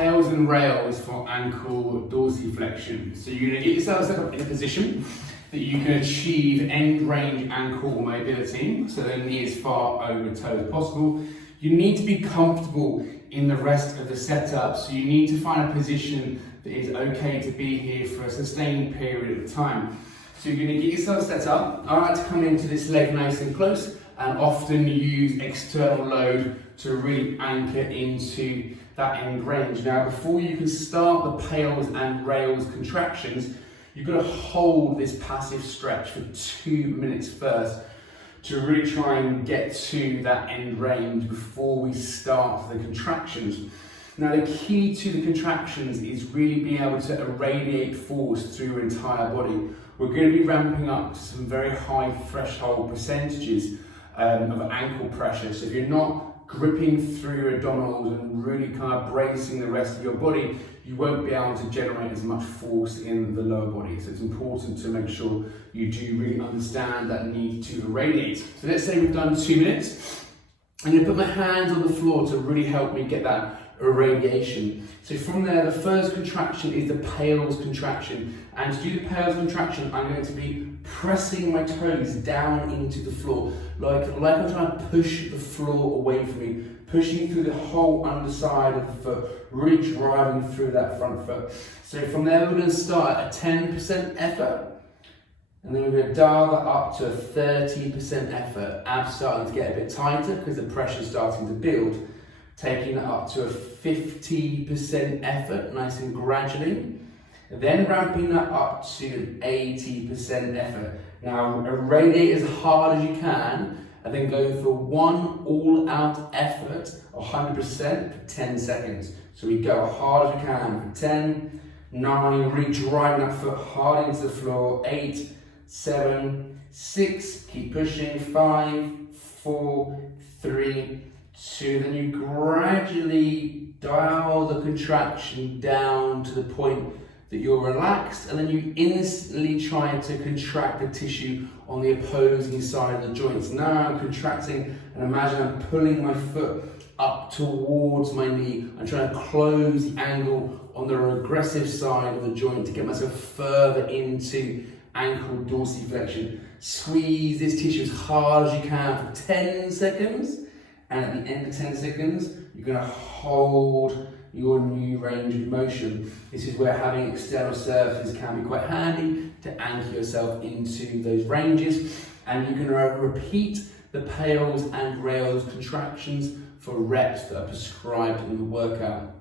Pails and rails for ankle dorsiflexion. So you're going to get yourself set up in a position that you can achieve end range ankle mobility, so the knee is far over toe as possible. You need to be comfortable in the rest of the setup, so you need to find a position that is okay to be here for a sustained period of time. So you're going to get yourself set up. I like to come into this leg nice and close and often use external load to really anchor into that end range. Now, before you can start the pails and rails contractions, you've got to hold this passive stretch for 2 minutes first to really try and get to that end range before we start the contractions. Now, the key to the contractions is really being able to irradiate force through your entire body. We're going to be ramping up to some very high threshold percentages of ankle pressure. So if you're not gripping through your abdominals and really kind of bracing the rest of your body, you won't be able to generate as much force in the lower body. So it's important to make sure you do really understand that need to irradiate. So let's say we've done 2 minutes. I'm going to put my hands on the floor to really help me get that irradiation. So from there, the first contraction is the pails contraction. And to do the pails contraction, I'm going to be pressing my toes down into the floor, like I'm trying to push the floor away from me, pushing through the whole underside of the foot, really driving through that front foot. So from there, we're going to start at a 10% effort. And then we're going to dial that up to a 30% effort. Abs starting to get a bit tighter because the pressure is starting to build. Taking it up to a 50% effort, nice and gradually. Then ramping that up to an 80% effort. Now, irradiate as hard as you can, and then go for one all-out effort, 100% for 10 seconds. So we go hard as we can for 10, 9, really driving that foot hard into the floor, 8, 7, 6, keep pushing, 5, 4, 3, 2, then you gradually dial the contraction down to the point that you're relaxed, and then you instantly try to contract the tissue on the opposing side of the joints. Now I'm contracting, and imagine I'm pulling my foot up towards my knee. I'm trying to close the angle on the regressive side of the joint to get myself further into ankle dorsiflexion. Squeeze this tissue as hard as you can for 10 seconds. And at the end of 10 seconds, you're going to hold your new range of motion. This is where having external surfaces can be quite handy to anchor yourself into those ranges. And you can repeat the pails and rails contractions for reps that are prescribed in the workout.